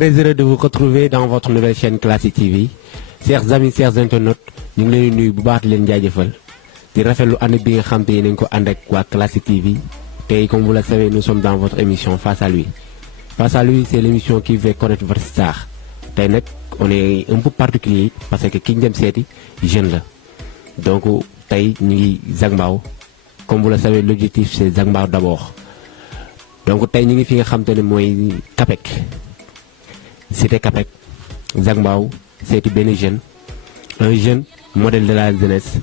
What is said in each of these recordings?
Très heureux de vous retrouver dans votre nouvelle chaîne Classic TV. Chers amis, chers internautes, ñu ngi leen di nuyu bu baax di leen jaajëfal di rafetlu ànd bi nga xam te nañ ko ànd ak waa Classic TV. Tey comme vous le savez, nous sommes dans votre émission Face à lui. Face à lui, c'est l'émission qui veut connaître votre star. Tey nag on est un peu particulier parce que ki ñu dem seeti jeune la. Donc tey ñu ngi Zac Mbao. Comme vous le savez, l'objectif c'est Zac Mbao d'abord. Donc tey ñu ngi fi nga xam te ne mooy Capec. Cité Capec. Zac Mbao seeti benn jeune. Un jeune modèle de la jeunesse.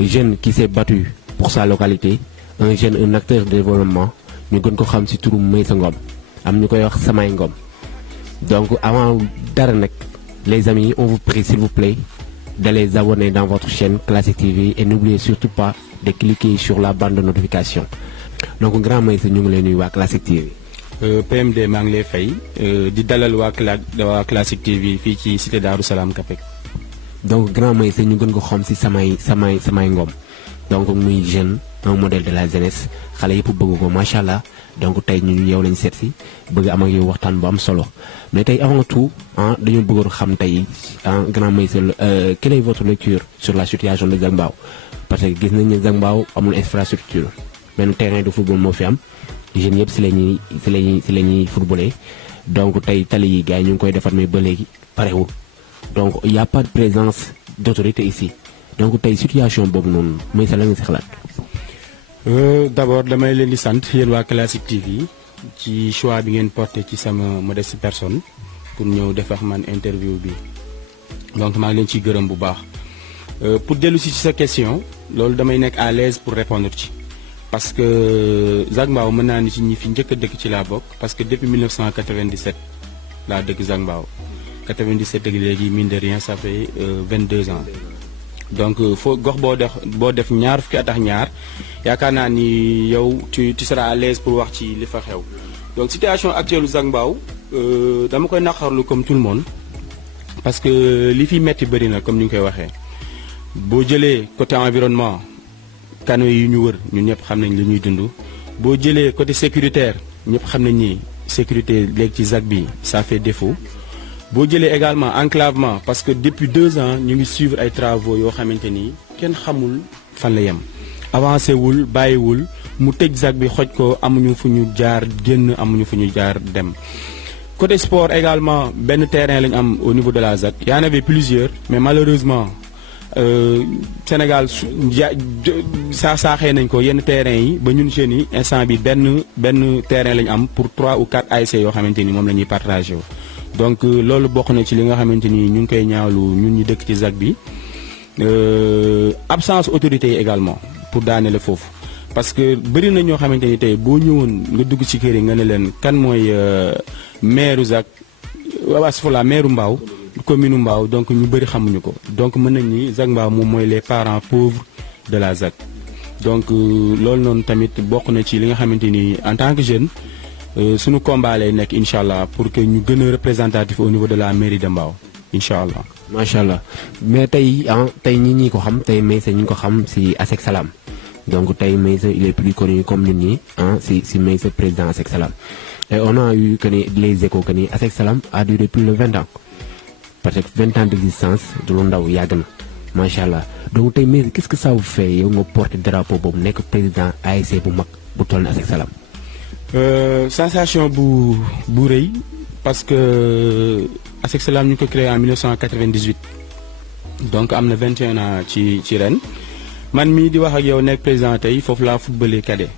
Un jeune qui s'est battu pour sa localité. Un jeune, un acteur de développement. Ñu gën ko xam ci turu Meissa Ngom. Am ñu koy wax Samay Ngom. Donc avant dara nag, les amis, on vous prie s'il vous plaît d'aller vous abonner dans votre chaîne Classic TV et n'oubliez surtout pas de cliquer sur la bande de notification. Donc grand Meissa ñu ngi lay nuyu waa Classic TV. PMD maa ngi lay fay di dalal waa Classic TV fii ci cité Darou Salam Capec. Donc grand Meissa ñu gën ko xam ci Samay Ngom. Donc muy jeune, un modèle de la jeunesse xale yëpp bëgg ko macha allah. Donc tey ñu yow lañ seet si bëgg am ak yow waxtaan bu am solo mais tey avant tout dañu bëggoon xam tey grand Meissa quelle est votre lecture sur la situation de Zac Mbao parce que gis nañ ne Zac Mbao amul infrastructure benn terrain de football moo fi am jeunes yëpp si la ñuy footballé donc tey tali yi gars yi ñu ngi koy defar mais ba léegi parewul donc il y a pas de présence d'autorité ici donc tey situation boobu noonu Meissa la nga si xalaat. D'abord damay leen di sant yéen waa Classic TV ci choix bi ngeen porté ci sama modeste personne pour ñëw def ak man interview bi donc maa ngi leen ciy gërëm bu baax pour dellu si ci sa question loolu damay nekk à l'aise pour répondre ci parce que Zac Mbao mën naa ni ci ñi fi njëkk a dëkk ci laa bokk parce que depuis 1997 laa dëkk Zac Mbao 97 ak léegi mine de rien ça fait 22 ans. Donc foo gox boo def ñaar fukki at ak ñaar yaakaar naa ni yow tu seras à l'aise pour wax ci li fa xew donc situation actuelle Zac Mbao dama koy naqarlu comme tout le monde parce que li fi metti bëri na comme ni nga koy waxee boo jëlee côté environnement canaux yi ñu wër ñun ñëpp xam nañ li ñuy dund boo jëlee côté sécuritaire ñëpp xam nañ ni sécurité léegi ci Zac bi ça fait défaut. boo jëlee également enclavement parce que depuis 2 ans ñu ngi suivre ay travaux yoo xamante ni kenn xamul fan la yem avancé wul bàyyiwul mu tëj Zac bi xoj ko amuñu fu ñu jaar génn amuñu fu ñu jaar dem. côté sport également benn terrain lañ am au niveau de la Zac y en avait plusieurs mais malheureusement Sénégal saaxee nañ ko yenn terrain yi ba ñun jeunes yi instant bi benn terrain lañ am pour 3 ou 4 ASC yoo xamante ni moom la ñuy partagé wu. donc loolu bokk na ci li nga xamante ni ñu ngi koy ñaawlu ñun ñi dëkk ci Zac bi absence autorité yi également pour daanele foofu parce que bëri na ñoo xamante ni tey boo ñëwoon nga dugg ci kër yi nga ne leen kan mooy maire Zac asfala maire Mbao commune Mbao donc ñu bëri xamuñu ko donc mën nañ ni Zac Mbao moom mooy les parents pauvres de la Zac donc loolu noonu tamit bokk na ci li nga xamante ni en tant que jeune suñu combat lay nekk incha allah pour que ñu gën a représentatif au niveau de la mairie de Mbao incha allah. macha allah mais tey ñi ko xam tey Meissa ñu ngi ko xam si Asec Salam donc tey Meissa il est plus connu comme ñun ñi si Meissa président Asec Salam et on a eu que ni les échos que ni Asec Salam a duré plus de 20 ans parce que 20 ans d'existence du lu ndaw yàgg na macha allah donc tey Meissa qu'est-ce que ça vous fait yow nga porter drapeau boobu nekk président ASC bu mag bu toll na Asec Salam. Sensation bu rëy parce que Asec Salam ñu ko créé en 1998 donc am na 21 ans ci ren man mii di wax ak yow nekk président tey foofu laa footballé cadet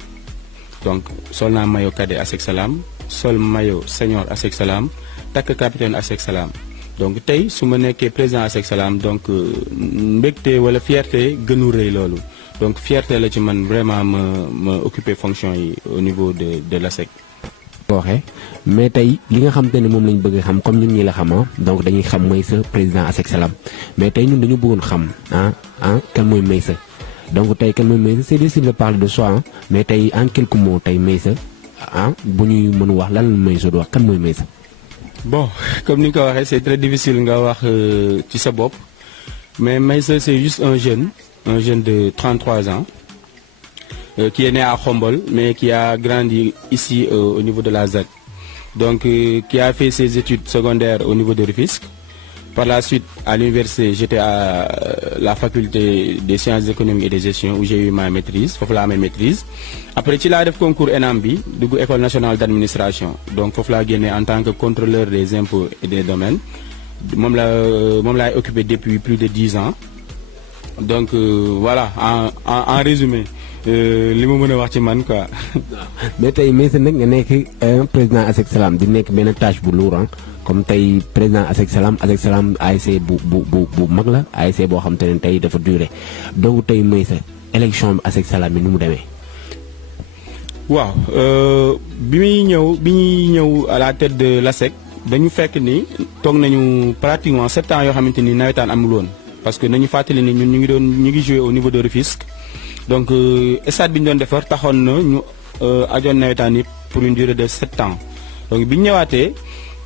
donc sol naa maillot cadet Asec Salam sol maillot senior Asec Salam takk capitaine Asec Salam donc tey su ma nekkee président Asec Salam donc mbégte wala fierté gënu rëy loolu. donc fierté la ci man vraiment ma occuper fonction yi au niveau de l'ASEC. waxee mais tey li nga xam te ne moom lañ bëgg xam comme ñun ñi la xam donc dañuy xam Meissa président Asec Salam mais tey ñun dañu bëggoon xam kan mooy Meissa donc tey kan mooy Meissa c'est difficile de parler de soi mais tey en quelques mots tey Meissa bu ñuy mën wax lan la Meissa di wax kan mooy Meissa. bon comme ni nga ko waxee c'est très difficile nga wax ci sa bopp mais Meissa c'est juste un jeune de 33 ans qui est né à Khombole mais qui a grandi ici au niveau de la Zac donc qui a fait ses études secondaires au niveau de Rufisque. Par la suite, à l'université, j'étais à la faculté des sciences économiques et de gestion où j'ai eu ma maîtrise, foofu laa ma maîtrise. Après ci laa def concours ENAM bi dugg école nationale d'administration, donc foofu laa génnee en tant que contrôleur des impôts et des domaines. moom laay occupé depuis plus de 10 ans. Donc voilà, en résumé li ma mën a wax ci man quoi. mais tey Mason nag nga nekk président ASEC Salam di nekk benn tâche bu lourd comme tey président ASEC Salam ASC bu mag la ASC boo xam te ne tey dafa duré donc tey Mason élection bi ASEC Salam bi nu mu demee. waaw bi ñuy ñëw à la tête de l'ASEC dañu fekk ni toog nañu pratiquement 7 ans yoo xamante ni nawetaan amul woon parce que nañu fàttali ni ñun ñu ngi jouer au niveau de Rufisque. Donc stade bi ñu doon defar taxoon na ñu ajoon nawetaan yi pour une durée de 7 ans donc bi ñu ñëwaatee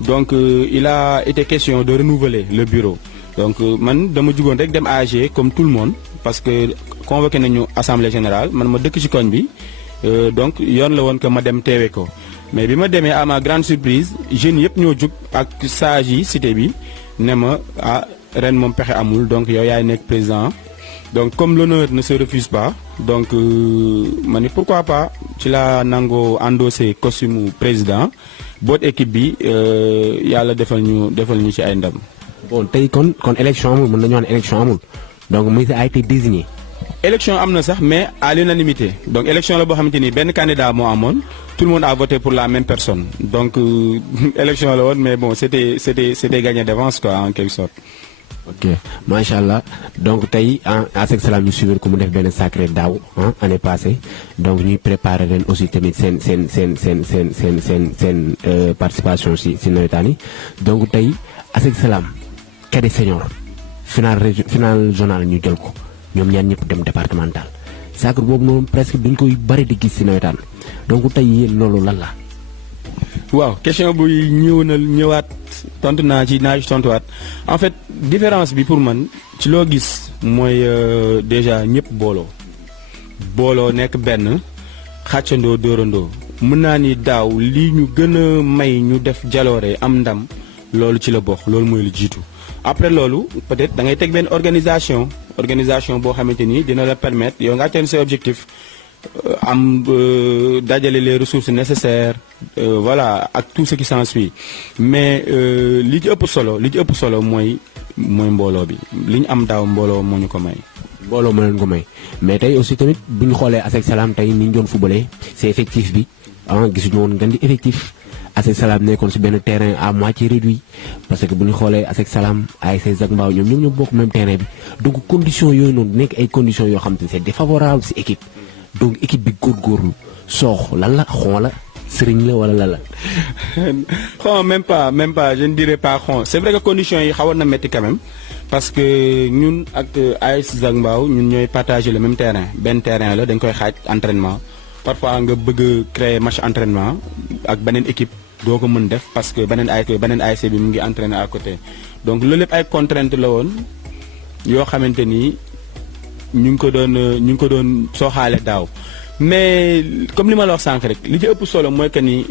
donc il a été question de renouveler le bureau donc man dama jugoon rek dem AG comme tout le monde parce que convoqué nañu assemblée générale man ma dëkk ci koñ bi donc yoon la woon que ma dem teewe ko mais bi ma demee à ma grande surprise jeunes yëpp ñoo jug ak sage yi cité bi ne ma ren moom pexe amul donc yow yaay nekk président. Donc comme l'honneur ne se refuse pas, donc ma ni pourquoi pas ci la nangoo endossé costume président boot équipe bi yàlla defal ñu ci ay ndam. Bon tey kon élection amul mën nañu wax ne élection amul donc Mason a été désigné. Élection am na sax mais à l'unanimité donc élection la boo xamante ni benn candidat moo amoon tout le monde a voté pour la même personne donc élection la woon mais bon c'était gagné d'avance quoi en quelque sorte. Ok macha allah donc tey ASEC Salam ñu suivre ko mu def benn sacré daaw année passée donc ñuy préparer leen aussi tamit seen participation si nawetaan yi donc tey ASEC Salam cadet senior final zonal ñu jël ko ñoom ñaar ñëpp dem départemental sacre boobu noonu presque duñ koy bari di gis si nawetaan donc tey yéen loolu lan la. waaw question bu ñëwaat tontu naa ci tontuwaat en fait différence bi pour man ci loo gis mooy déjà ñëpp booloo nekk benn xàccandoo dóorandoo mën naa ni daaw lii ñu gën a may ñu def jaloore am ndam loolu ci la bokk loolu mooy lu jiitu après loolu peut-être da ngay teg benn organisation boo xamante ni dina la permettre yow nga atteindre ses objectifs am dajale les ressources nécessaires voilà ak tout ce qui s'ensuit mais li ci ëpp solo mooy mbooloo bi li ñu am daaw mbooloo moo ñu ko may. mbooloo moo leen ko may mais tey aussi tamit bu ñu xoolee ASEC Salam tey ni ñu doon footballé c'est effectif bi gisuñu woon gën di effectif ASEC Salam nekkoon si benn terrain à moitié réduit parce que bu ñu xoolee ASEC Salam ASC Zac Mbao ñoom ñoo bokk même terrain bi donc conditions yooyu noonu nekk ay conditions yoo xam te ne c'est défavorable si équipe. Donc équipe bi góorgóorlu soox lan la xon la sëriñ la wala lan la. xon même pas je ne dirais pas xon c'est vrai que conditions yi xawoon na métti quand même parce que ñun ak AS Zac Mbao ñun ñooy partager le même terrain benn terrain la dañ koy xaaj entraînement parfois nga bëgg créer match entraînement ak beneen équipe doo ko mën def parce que beneen ASC bi mu ngi entraîner à côté donc loolu lépp ay contraintes la woon yoo xamante ni. ñu ngi ko doon sooxaale daaw mais comme li ma la wax sànq rek li ci ëpp solo mooy que ni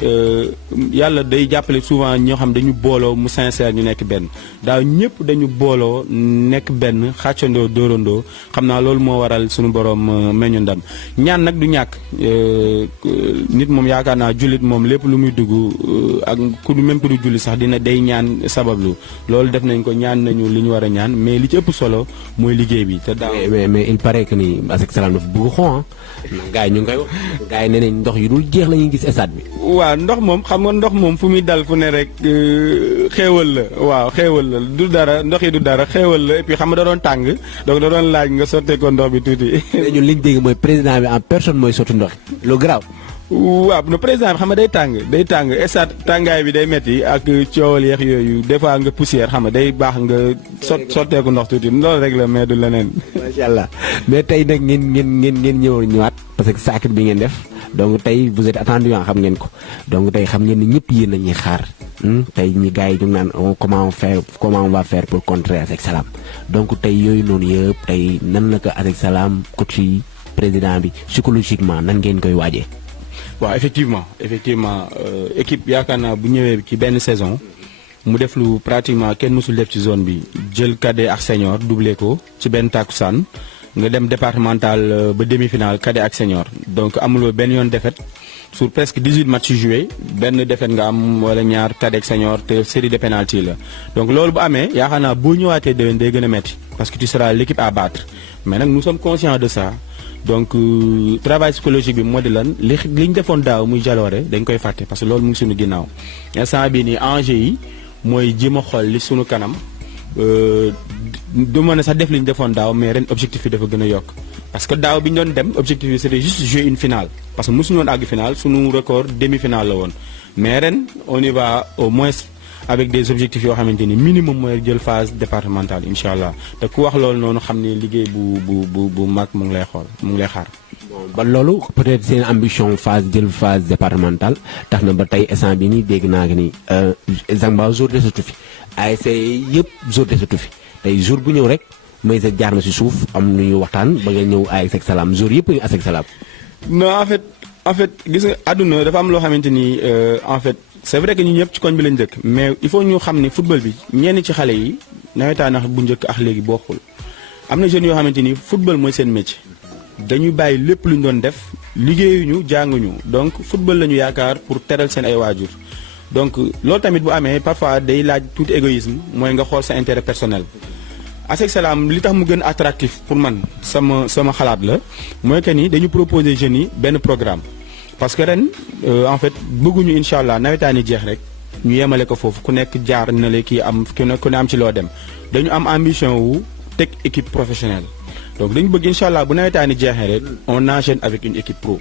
yàlla day jàppale souvent ñoo xam dañu booloo mu sincère ñu nekk benn daaw ñëpp dañu booloo nekk benn xàccandoo dóorandoo xam naa loolu moo waral suñu borom meñu ndam ñaan nag du ñàkk nit moom yaakaar naa jullit moom lépp lu muy dugg ak ku du même ku du jullit sax dina day ñaan sabablu loolu def nañ ko ñaan nañu li ñu war a ñaan mais li ci ëpp solo mooy liggéey bi te daaw mais il paraît que ni ASEC Salam dafa bëgg xon gars yi ñu ngi koy wax gars yi nee nañ ndox yu dul jeex la ñuy gis stade bi. waaw ndox moom xam nga ndox moom fu muy dal fu ne rek xéewal la waaw xéewal la du dara ndox yi du dara xéewal la et puis xam nga da doon tàng donc da doon laaj nga sottee ko ndox bi tuuti. ñun liñ dégg mooy président bi en personne mooy sotti ndox lu garaaw. waaw no président bi xam nga day tàng stade tàngaay bi day metti ak coowal yeex yooyu des fois nga poussière xam nga day baax nga sotteeku ndox tuuti loolu rek la mais du leneen. macha allah mais tey nag ngeen ñëwaat parce que sacre bi ngeen def donc tey vous êtes attendu xam ngeen ko donc tey xam ngeen ni ñëpp yéen a ñuy xaar tey ñi gars yi ñu ngi naan comment on va faire pour contrer ASEC Salam donc tey yooyu noonu yëpp tey nan la ko ASEC Salam coach yi président bi psychologiquement nan ngeen koy waajee. waaw effectivement équipe yaakaar naa bu ñëwee ci benn saison mu def lu pratiquement kenn mësul def ci zone bi jël cadet ak senior doublé ko ci benn takkusaan nga dem départemental ba demi-finale cadet ak senior donc amuloo benn yoon défaite sur presque 18 matchs joués benn défaite nga am wala ñaar cadet ak senior te série de pénalty la donc loolu bu amee yaakaar naa boo ñëwaatee déwén day gën a metti parce que tu seras l'équipe à battre mais nag nous sommes conscients de ça donc travail psychologique bi moo di lan li ñu defoon daaw muy jaloore dañ koy fàtte parce que loolu mu ngi suñu ginnaaw instant bii nii enjeu yi mooy jéem a xool li suñu kanam du mën a sax def li ñu defoon daaw mais ren objectif yi dafa gën a yokk parce que daaw bi ñu doon dem objectif yi c'était juste jouer une finale parce que mosuñu woon àgg finale suñu record demi-finale la woon mais ren on y va au moins avec des objectifs yoo xamante ni minimum mooy jël phase départementale incha allah te ku wax loolu noonu xam ne liggéey bu mag mu ngi lay xool mu ngi lay xaar. ba loolu peut-être seen ambition jël phase départementale tax na ba tey instant bi nii dégg naa que ni Zac Mbao jour desatu fi ASC yëpp jour desatu fi tey jour bu ñëw rek may sa jaar na si suuf am nu ñu waxtaan ba nga ñëw ASC ak salaam jour yëpp ñu ASC ak salaam. non en fait gis nga àdduna dafa am loo xamante ni en fait. c'est vrai que ñu ñëpp ci koñ bi lañ dëkk mais il faut ñu xam ne football bi ñenn ci xale yi nawetaan ak bu njëkk ak léegi bokkul am na jeunes yoo xamante ni football mooy seen métier dañuy bàyyi lépp lu ñu doon def liggéeyuñu jànguñu donc football la ñu yaakaar pour teral seen ay waajur donc loolu tamit bu amee parfois day laaj tuuti égoïsme mooy nga xool sa intérêt personnel. ASC Salam li tax mu gën attractif pour man sama xalaat la mooy que ni dañu proposer jeunes yi benn programme. parce que ren en fait bëgguñu incha allah nawetaani jeex rek ñu yemale ko foofu ku nekk jaar na la kii am ku ne am ci loo dem dañu am ambition wu teg équipe professionnelle donc dañu bëgg incha allah bu nawetaani jeexee rek on enchaîne avec une équipe pro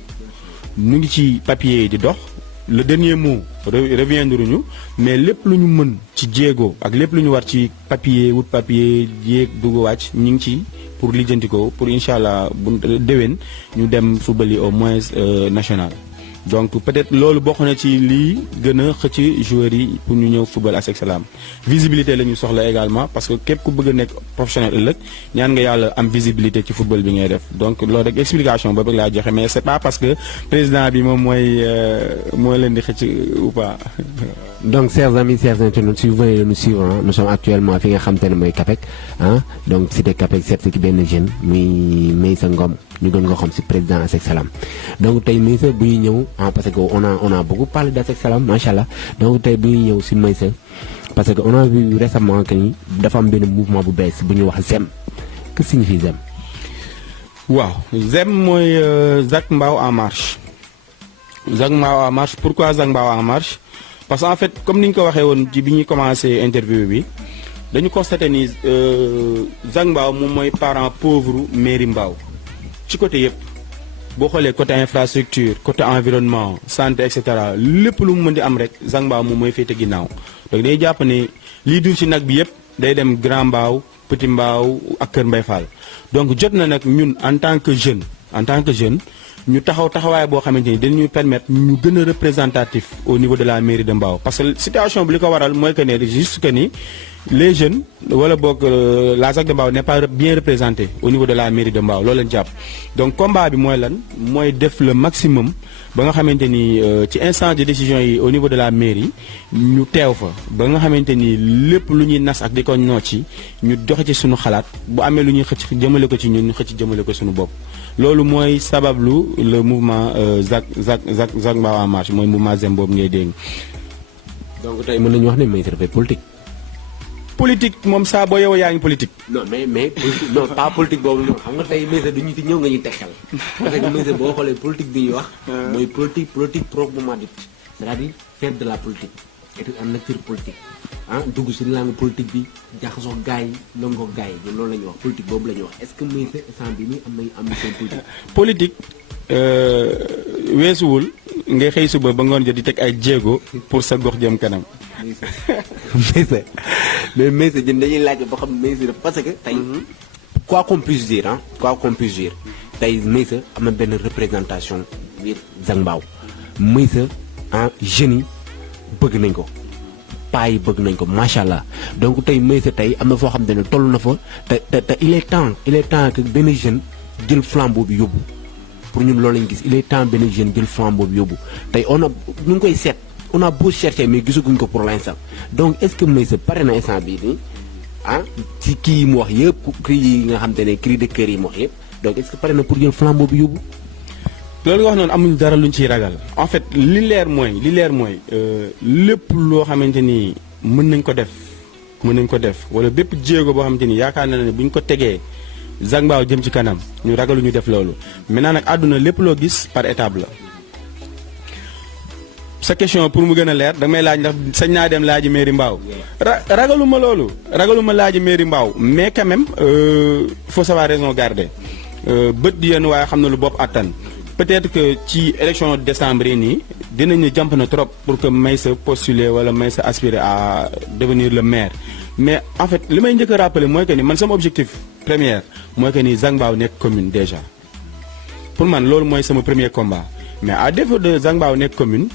ñu ngi ci papier yi di dox le dernier mot reviendra ñu mais lépp lu ñu mën ci jéego ak lépp lu ñu war ci papier wut papier yéeg dugg wàcc ñu ngi ci pour lijjanti ko pour incha allah bu déwén ñu dem football yi au moins national. donc peut-être loolu bokk na ci lii gën a xëcc joueurs yi pour ñu ñëw football ASC Salam visibilité la ñu soxla également parce que képp ku bëgg a nekk professionnel ëllëg ñaan nga yàlla am visibilité ci football bi ngay def donc loolu rek explication boobu laa joxe mais c'est pas parce que président bi moom mooy leen di xëcc ou pas. donc chers amis chers internautes si vous venez de nous suivre nous sommes actuellement fi nga xam te ne mooy Capec donc cité Capec seet si benn jeune muy Meissa Ngom ñu gën ko xam si président ASC Salam donc tey Meissa bu ñuy ñëw parce que on a beaucoup parlé d'ASC Salam macha allah donc tey bu ñuy ñëw si Meissa parce que on a vu récemment que ni dafa am benn mouvement bu bees bu ñuy wax ZEM que signifie ZEM. waaw ZEM mooy Zac Mbao en marche Zac Mbao en marche pourquoi Zac Mbao en marche. parce que en fait comme ni ñu ko waxee woon ci bi ñuy commencé interview bi dañu constaté ni Zac Mbao moom mooy parent pauvre mairie Mbao ci côté yëpp boo xoolee côté infrastructure côté environnement santé et cetera lépp lu mu mën di am rek Zac Mbao moom mooy féete ginnaaw donc day jàpp ne lii duuf ci nag bi yëpp day dem Grand Mbao Petit Mbao ak Kër Mbaye Fall donc jot na nag ñun en tant que jeune ñu taxawaay boo xamante ni dañuy permettre ñu gën a représentatif au niveau de la mairie de Mbao parce que situation bi li ko waral mooy que ne juste que ni les jeunes wala boog la ZAC de Mbao n'est pas bien représentée au niveau de la mairie de Mbao loolu lañ jàpp donc combat bi mooy lan mooy def le maximum ba nga xamante ni ci instance de décision yi au niveau de la mairie ñu teew fa ba nga xamante ni lépp lu ñuy nas ak di ko nocci ñu joxe ci suñu xalaat bu amee lu ñuy xëcc jëmale ko ci ñun ñu xëcc jëmale ko suñu bopp loolu mooy sabablu le mouvement Zac Mbao en marche mooy mouvement ZEM boobu ngay dégg. donc tey mën nañu wax ne Meissa dafay politique moom saa boo yow yaa ngi politique. non mais politique non pas politique boobu noonu xam nga tey Meissa du ñu fi ñëw nga ñuy teg xel parce que Meissa boo xoolee politique bi ñuy wax. mooy politique proprement dite c'est-à-dire faire de la politique être un acteur politique dugg si langue politique bi jaxasoo gars yi lëngoo gars yi loolu la ñuy wax politique boobu la ñuy wax est-ce que Meissa instant bi nii am nañu ambition politique. weesuwul ngay xëy suba ba ngoon jot di teg ay jéego pour sa gox jëm kanam. Meissa mais Meissa jën dañuy laaj ba xam Meissa parce que tey quoi qu'on puisse dire tey Meissa am na benn représentation biir Zac Mbao Meissa jeunes yi bëgg nañ ko paa yi bëgg nañ ko macha allah donc tey Meissa tey am na foo xam ne toll na fa te il est temps que benn jeune jël flambeau bi yóbbu pour ñun loolu lañu gis il est temps benn jeune jël flambeau bi yóbbu tey on a ñu ngi koy seet on a beau chercher mais gisaguñ ko pour l'instant donc est-ce que Meissa pare na instant bii nii ah ci kii yi mu wax yëpp cri yi nga xam te ne cri de cœur yi mu wax yëpp donc est-ce que pare na pour jël flambeau bi yóbbu. loolu nga wax noonu amuñ dara luñ ciy ragal en fait li leer mooy lépp loo xamante ni mën nañ ko def wala bépp jéego boo xamante ni yaakaar na ne bu ñu ko tegee Zac Mbao jëm ci kanam ñu ragaluñu def loolu maintenant nag àdduna lépp loo gis par étape la. sa question pour mu gën a leer damay laaj ndax sañ naa dem laaji mairie Mbao ragaluma laaji mairie Mbao mais quand même faut savoir raison garder bët di yenn waaye xam na lu bopp attan peut-être que ci élection décembre yi nii dinañu jàmp na trop pour que Meissa postuler wala Meissa aspirer à devenir le maire mais en fait li may njëkk a rappeler mooy que ni man sama objectif premier mooy que ni Zac Mbao nekk commune déjà pour man loolu mooy sama premier combat mais à défaut de Zac Mbao nekk commune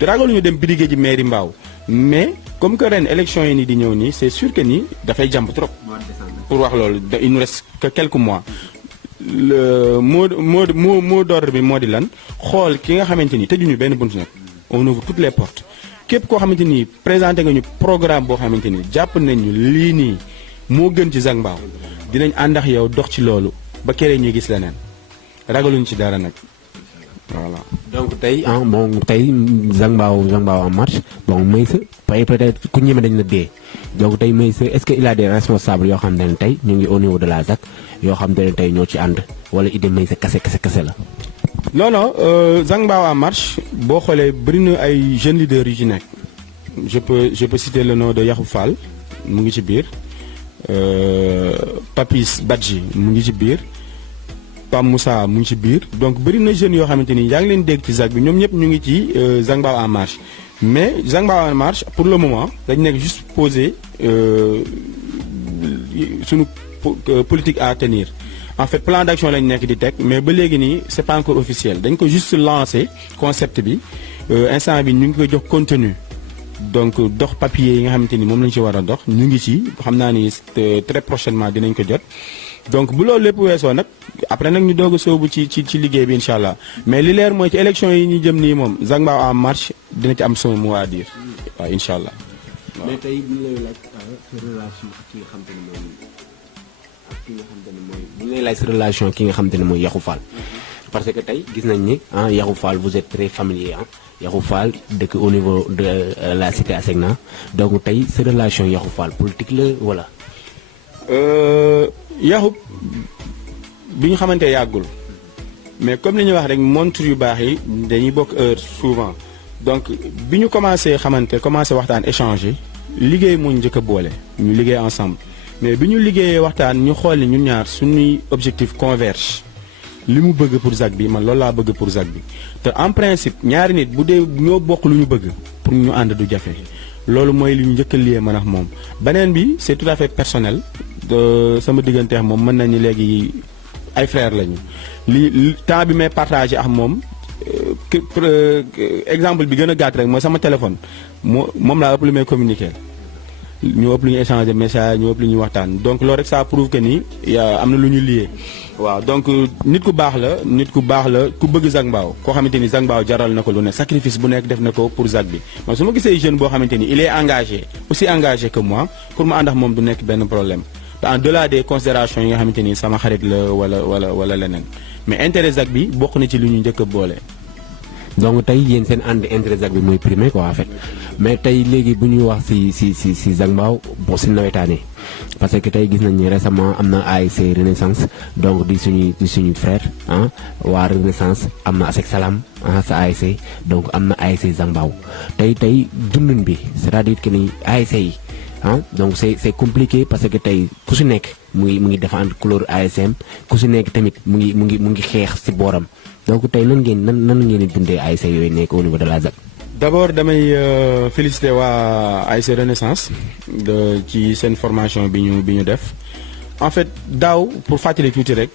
ragaluñu dem briguer ji mairie Mbao mais comme que ren élection yi nii di ñëw nii c'est sûr que ni dafay jàmp trop pour wax loolu il nous reste que quelques mois le mot d'ordre bi moo di lan xool ki nga xamante ni tëjuñu benn bunt nag on ouvre toutes les portes képp koo xamante ni présenté nga ñu programme boo xamante ni jàpp nañu lii nii moo gën ci Zac Mbao dinañ ànd ak yow dox ci loolu ba kere ñuy gis leneen ragaluñu ci dara nag voilà. donc tey bon tey Zac Mbao en marche bon Meissa peut-être ku ñeme dañ la dee donc tey Meissa est-ce que il a des responsables yoo xam ne tey ñu ngi au niveau de la ZAC yoo xam ne tey ñoo ci ànd wala idée Meissa kase la. non Zac Mbao en marche boo xoolee bëri na ay jeunes leaders yu ci nekk je peux citer le nom de Yaxu Fall mu ngi ci biir Papis Badji mu ngi ci biir. Pam Moussa mu ngi ci biir donc bëri na jeunes yoo xamante ni yaa ngi leen dégg ci ZAC bi ñoom ñëpp ñu ngi ci Zac Mbao en marche mais Zac Mbao en marche pour le moment dañ nekk juste poser suñu politique à tenir en fait plan d'action lañ nekk di teg mais ba léegi nii c'est pas encore officiel dañ ko juste lancer concept bi instant bi ñu ngi koy jox contenu donc dox papier yi nga xamante ni moom lañ ci war a dox ñu ngi ci xam naa ni très prochainement dinañ ko jot. donc bu loolu lépp weesoo nag après nag ñu doog a sóobu ci liggéey bi incha allah mais li leer mooy ci élection yi ñu jëm nii moom Zac Mbao en marche dina ci am son mot à dire waaw incha allah. mais tey bu ñu lay laaj sa relation ak ki nga xam te ne mooy bu ñu lay laaj sa relation ki nga xam te ne mooy Yaxu Fall. parce que tey gis nañ ni Yaxu Fall vous êtes très familier Yaxu Fall dëkk au niveau de la cité Asegna donc tey sa relation Yaxu Fall politique la wala. Yaxub bi ñu xamante yàggul mais comme li ñuy wax rek montre yu baax yi dañuy bokk heure souvent donc bi ñu commencé waxtaan échanger liggéey moo ñu njëkk a boole ñu liggéey ensemble mais bi ñu liggéeyee waxtaan ñu xool ni ñun ñaar suñuy objectif converge li mu bëgg pour ZAC bi man loolu laa bëgg pour ZAC bi te en principe ñaari nit bu dee ñoo bokk lu ñu bëgg pour ñu ànd du jafe loolu mooy li ñu njëkk a lié man ak moom beneen bi c'est tout à fait personnel sama digganteex moom mën nañu léegi ay frères lañu li temps bi may partagé ak moom exemple bi gën a gàtt rek mooy sama téléphone moom laa ëpp lu may communiquer ñu ëpp lu ñu échanger message ñu ëpp lu ñuy waxtaan donc loolu rek ça prouve que ni am na lu ñu lié waaw donc nit ku baax la ku bëgg Zac Mbao koo xamante ni Zac Mbao jaral na ko lu ne sacrifice bu nekk def na ko pour ZAC bi man su ma gisee jeune boo xamante ni il est engagé aussi engagé que moi pour ma ànd ak moom du nekk benn problème te en delà des considérations yi nga xamante ni sama xarit la wala leneen mais intérêt ZAC bi bokk na ci lu ñu njëkk a boole. donc tey yéen seen ànd intérêt ZAC bi mooy primé quoi en fait mais tey léegi bu ñuy wax si Zac Mbao bon si nawetaane parce que tey gis nañ ni récemment am na ASC Renaissance donc di suñu frère waa Renaissance am na Asec Salam sa ASC donc am na ASC Zac Mbao tey dundun bi c'est-à-dire que ni ASC yi donc c'est compliqué parce que tey ku si nekk mu ngi défendre couleur ASM ku si nekk tamit mu ngi xeex si booram donc tey nan ngeen di dundee ASC yooyu nekk au niveau de la ZAC. d'abord damay féliciter waa ASC Renaissance ci seen formation bi ñu def en fait daaw pour fàttali tuuti rek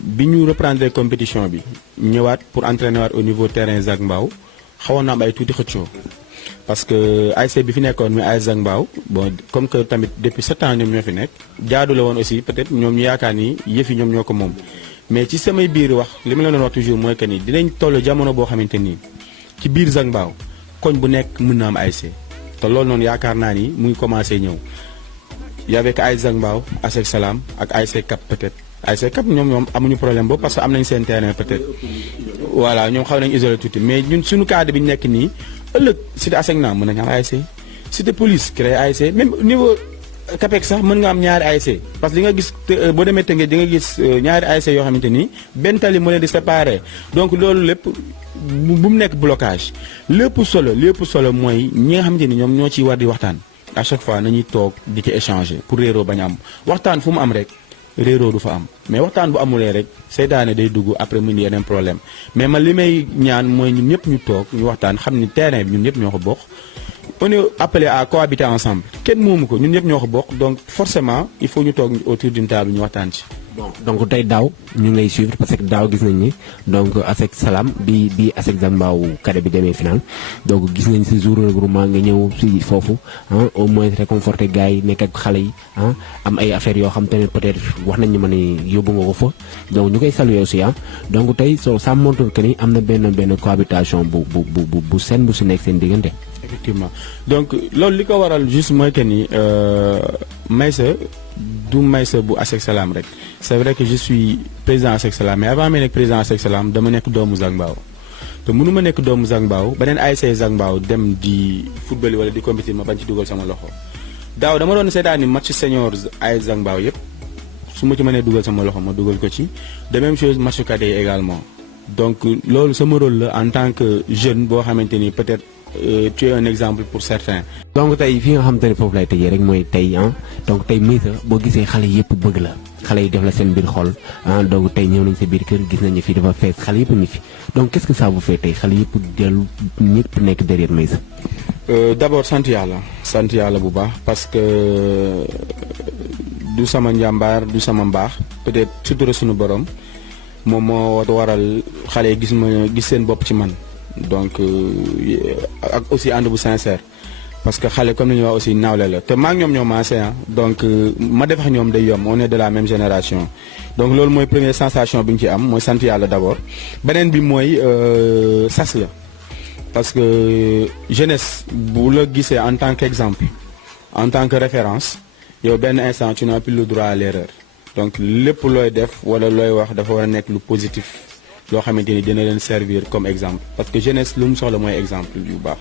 bi ñu reprendre compétition bi ñëwaat pour entraîner waat au niveau terrain Zac Mbao xawoon na am ay tuuti xëccoo parce que ASC bi fi nekkoon muy ASC Zac Mbao bon comme que tamit depuis 7 ans ñoom ñoo fi nekk jaadu la woon aussi peut-être ñoom ñu yaakaar ni yëf yi ñoom ñoo ko moom mais ci samay biir wax li ma la doon wax toujours mooy que ni dinañ toll jamono boo xamante ni ci biir Zac Mbao koñ bu nekk mën na am ASC te loolu noonu yaakaar naa ni mu ngi commencé ñëw y avait ASC Zac Mbao ASC Salam ak ASC Cap peut-être ASC Cap ñoom amuñu problème boobu parce que am nañ seen terrain peut-être voilà ñoom xaw nañ isolé tuuti mais ñun suñu cadre bi ñu nekk nii ëllëg cité ASECNA mën nañu am ASC cité police créé ASC même niveau CAPEX sax mën nga am ñaari ASC parce que di nga gis boo demee Tëngéej di nga gis ñaari ASC yoo xamante ni benn tali moo leen di séparé donc loolu lépp bu mu nekk blocage lépp solo mooy ñi nga xamante ni ñoom ñoo ciy war di waxtaan à chaque fois nañuy toog di ci échanger pour réeroo bañ a am waxtaan fu mu am rek réeroo du fa am mais waxtaan bu amulee rek seytaane day dugg après mu indi yeneen problème mais man li may ñaan mooy ñun ñëpp ñu toog ñu waxtaan xam ni terrain bi ñun ñëpp ñoo ko bokk. On est appelé à cohabiter ensemble kenn moomu ko ñun ñëpp ñoo ko bokk donc forcément il faut ñu toog autour d'une table ñu waxtaan ci. bon donc tey daaw ñu ngi lay suivre parce que daaw gis nañ ni donc ASC Salam bi ASC Zac Mbao cadet bi demee final donc gis nañ si jour regroupement nga ñëw si foofu au moins réconforter gars yi nekk ak xale yi am ay affaires yoo xam te ne peut-être wax nañ ñu ma ne yóbbu nga ko fa donc ñu koy saluer aussi donc tey ça montre que ni am na benn cohabitation bu seen bu si nekk seen diggante. effectivement donc loolu li ko waral juste mooy que ni Meissa du Meissa bu ASC Salam rek c'est vrai que je suis président ASC Salam mais avant may nekk président ASC Salam dama nekk doomu Zac Mbao te mënu ma nekk doomu Zac Mbao beneen ASC Zac Mbao dem di football wala di compétir ma bañ ci dugal sama loxo daaw dama doon seetaani match senior ASC Zac Mbao yëpp su ma ci mënee dugal sama loxo ma dugal ko ci de même chose match cadet yi également donc loolu sama rôle la en tant que jeune boo xamante ni peut-être tu es un exemple pour certains. donc tey fi nga xamante ne foofu lay tëjee rek mooy tey donc tey Meissa boo gisee xale yëpp bëgg la xale yi def la seen biir xol donc tey ñëw nañ sa biir kër gis nañu fi dafa fees xale yëpp ngi fi donc qu'est-ce que ça vous fait tey xale yëpp dellu ñëpp nekk derrière Meissa. d'abord sant yàlla bu baax parce que du sama njàmbaar du sama mbaax peut-être surtout suñu borom moom moo waral xale yi gis seen bopp ci man. donc ak aussi ànd bu sincère parce que xale comme ni ñu wax aussi nawle la te maa ngi ñoom ñoo maase donc ma def ak ñoom day yomb on est de la même génération donc loolu mooy première sensation bi ñu ci am mooy sant yàlla d'abord beneen bi mooy sas la parce que jeunesse bu la gisee en tant qu'exemple en tant que référence yow benn instant tu n'as plus le droit à l'erreur donc lépp looy def wala looy wax dafa war a nekk lu positif loo xamante ni dina leen servir comme exemple parce que jeunesse lu mu soxla mooy exemple yu baax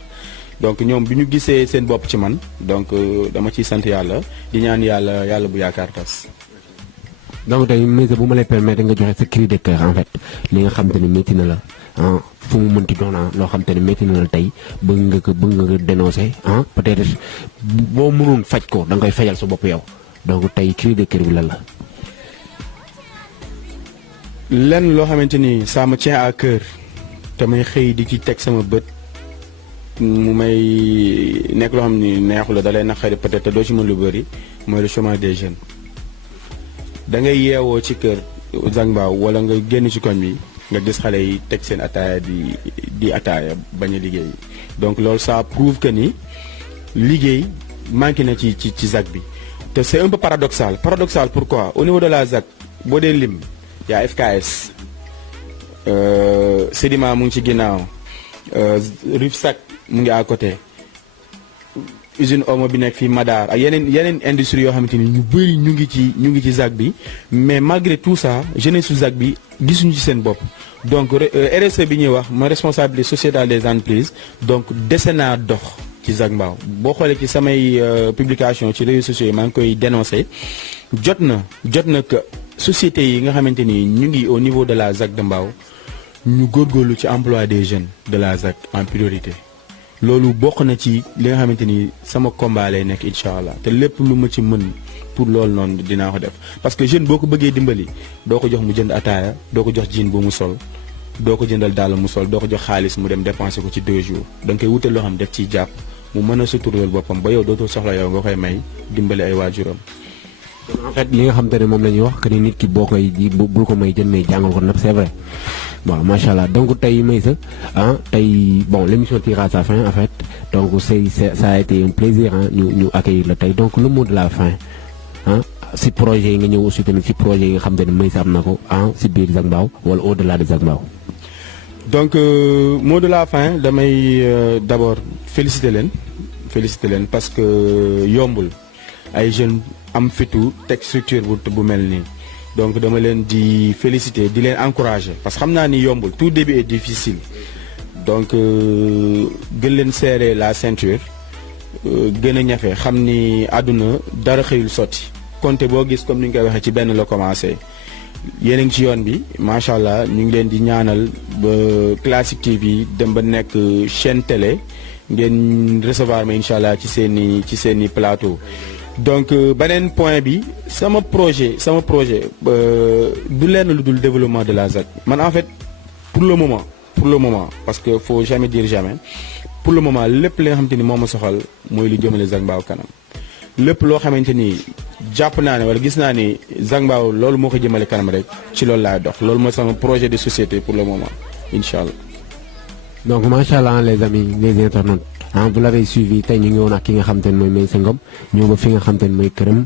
donc ñoom bi ñu gisee seen bopp ci man donc dama ciy sant yàlla di ñaan yàlla bu yaakaar tas. donc tey Meissa bu ma lay permettre nga joxe sa cri de cœur en fait li nga xam te ne métti na la fu mu mënti doon loo xam te ne métti na la tey bëgg nga dénoncer peut-être boo mënoon faj ko da nga koy fajal sa bopp yow donc tey cri de cœur bi lan la. lenn loo xamante ni ça me tient à cœur te may xëy di ci teg sama bët mu may nekk loo xam ni neexu la da lay naqari peut-être te doo ci mën lu bëri mooy le chômage des jeunes da ngay yeewoo ci kër Zac Mbao wala nga génn ci koñ bi nga gis xale yi teg seen ataaya di ataaya bañ a liggéey donc loolu ça prouve que ni liggéey manqué na ci Zac bi te c'est un peu paradoxal pourquoi au niveau de la Zac boo dee lim yaa FKS Sedima mu ngi ci ginnaaw Rufsac mu ngi à côté usine Omo bi nekk fii Madar ak yeneen industrie yoo xamante ni ñu bëri ñu ngi ci Zac bi mais malgré tout ça jeunesse su Zac bi gisuñu ci seen bopp donc RSE bi ñuy wax mooy responsabilité sociétale des entreprises donc dese naa dox ci Zac Mbao boo xoolee ci samay publication ci réseaux sociaux yi maa ngi koy dénoncer jot na que sociétés yi nga xamante ni ñu ngi au niveau de la Zac de Mbao ñu góorgóorlu ci emploi des jeunes de la Zac en priorité loolu bokk na ci li nga xamante ni sama combat lay nekk incha allah te lépp lu ma ci mën pour loolu noonu dinaa ko def parce que jeune boo ko bëggee dimbali doo ko jox mu jënd ataaya doo ko jox jean bu mu sol doo ko jëndal dàll mu sol doo ko jox xaalis mu dem dépenser ko ci 2 jours da nga koy wutal loo xam def ciy jàpp mu mën a suturlal boppam ba yow dootoo soxla yow nga koy may dimbali ay waajuram. en fait li nga xam te ne moom la ñuy wax que ni nit ki boo koy bul ko may jën mais jàngal ko nag c'est vrai bon macha allah donc tey Meissa tey bon l'émission tire à sa fin en fait donc ça a été un plaisir ñu accueillir la tey donc le mot de la fin si projet yi nga ñëw aussi tamit si projet yi nga xam te ne Meissa am na ko si biir Zac Mbao wala au delà de Zac Mbao. donc mot de la fin damay d'abord féliciter leen parce que yombul ay jeunes am fitu teg structure bu mel nii donc dama leen di féliciter di leen encourager parce que xam naa ni yombul tout début est difficile donc gën leen serrer la ceinture gën a ñafe xam ni àdduna dara xëyul sotti compte boo gis comme ni ñu koy waxee ci benn la commencé yéen a ngi ci yoon bi macha allah ñu ngi leen di ñaanal ba Classic TV dem ba nekk chaîne télé ngeen recevoir ma incha allah ci seeni plateau. donc beneen point bi sama projet du lenn lu dul développement de la ZAC man en fait pour le moment parce que faut jamais dire jamais pour le moment lépp li nga xamante ni moo ma soxal mooy lu jëmale Zac Mbao kanam lépp loo xamante ni jàpp naa ne wala gis naa ni Zac Mbao loolu moo ko jëmale kanam rek ci loolu laay dox loolu mooy sama projet de société pour le moment incha allah. donc macha allah les amis les internautes vous l'avez suivi tey ñu ngi woon ak ki nga xam te ne mooy Meissa Ngom ñëw ba fi nga xam te ne mooy këram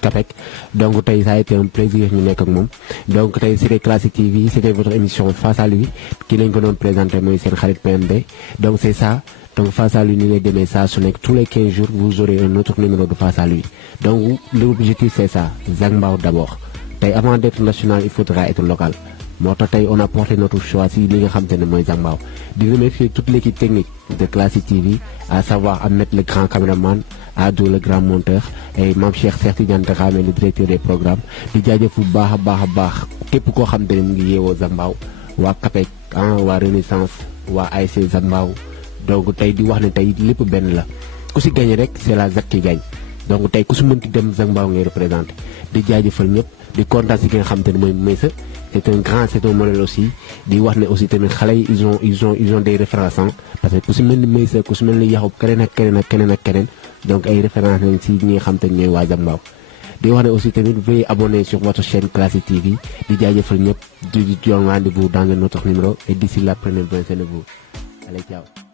Capec donc tey ça a été un plaisir ñu nekk ak moom donc tey c'était Classic TV c'était votre émission Face à lui ki lañ ko doon présenté mooy seen xarit PMB donc c'est ça donc Face à lui ni lay demee saa su nekk tous les 15 jours vous aurez un autre numéro de Face à lui donc l'objectif c'est ça Zac Mbao d'abord tey avant d'être national il faudra être local moo tax tey on a porté notre choix si li nga xam te ne mooy Zac Mbao di remercier toute l'équipe technique de Classic TV à savoir Ahmed le grand caméraman Ado le grand monteur et Mame Cheikh Tidiane Dramé le directeur des programmes di jaajëf bu baax a baax képp koo xam te ne mu ngi yeewoo Zac Mbao waa Capec waa Renaissance waa ASC Zac Mbao donc tey di wax ne tey lépp benn la ku si gagné rek c'est la ZAC qui gagne donc tey ku si mënti dem Zac Mbao ngay représenté di jaajëfal ñëpp di kontaan si ki nga xam te ne mooy Meissa c'est un modèle aussi di wax ne aussi tamit xale yi ils ont des références parce que ku si mel ni Meissa ku si mel ni Yaxub keneen ak keneen donc ay références lañ si ñi nga xam te ne ñooy waa Zac Mbao di wax ne aussi tamit veuillez abonner sur votre chaîne Classic TV di jaajëfal ñëpp di jox rendez-vous dans un autre numéro et d'ici là prenez bien soin de vous allez ciao.